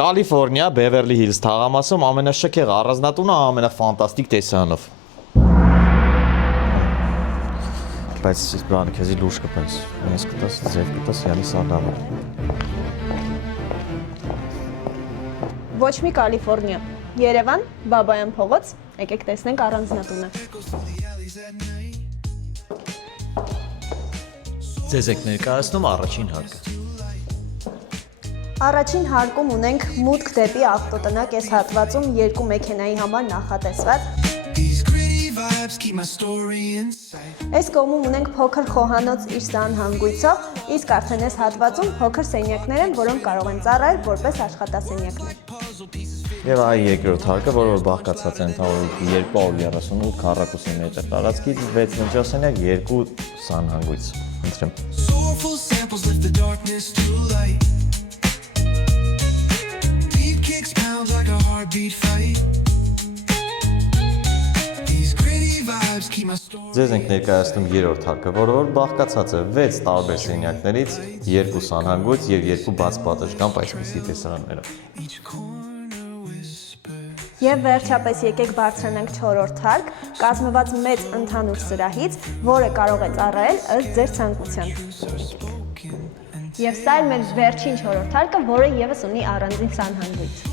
Կալիֆորնիա, Բևերլի Հիլզ թաղամասում ամենաշքեղ առանձնատունը ամենաֆանտաստիկ տեսարանով։ Բայց բանը քեզի լուրջ կպենց։ Ես կտաս, ձև կտաս, յանի սանդավը։ Ոչ մի Կալիֆորնիա։ Երևան, Բաբայան փողոց, եկեք տեսնենք առանձնատունը։ Ձեզ եք ներկայացնում առաջին հարկը։ Առաջին հարկում ունենք մուտք դեպի ավտոտնակ այս հատվածում երկու մեքենայի համար նախատեսված։ Այս կողմում ունենք փոքր խոհանոց իր սանհանգույցով, իսկ արդեն այս հատվածում փոքր սենյակներ են, որոնք կարող են ծառայել որպես աշխատասենյակներ։ Եվ այ երկրորդ հարկը, որը բաղկացած է ընդհանուր 238 քառակուսի մետր տարածքից 6 նջասենյակ, 2 սանհանգույց։ Ընտրեմ։ Ձեզ ենք ներկայացնում երրորդ հարկը, որը բաղկացած է 6 տարբեր սենյակներից, 2 սանհանգույց եւ 2 բաց պատշգամբ այսպիսի տեսարաններով։ Եվ վերջապես եկեք բարձրանանք 4-րդ հարկ, կազմված մեծ ընդհանուր սրահից, որը կարող է ծառայել ըստ ձեր ցանկության։ Եվ սա է մեր վերջին 4-րդ հարկը, որը եւս ունի առանձին սանհանգույց։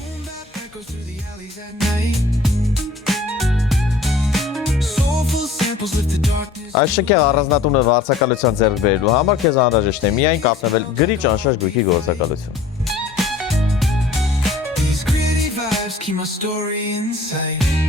Այս շքեղ առանձնատունը վարձակալության ձեռք բերելու համար քեզ անհրաժեշտ է միայն կապնվել գրիչ անշարժ գույքի գործակալություն։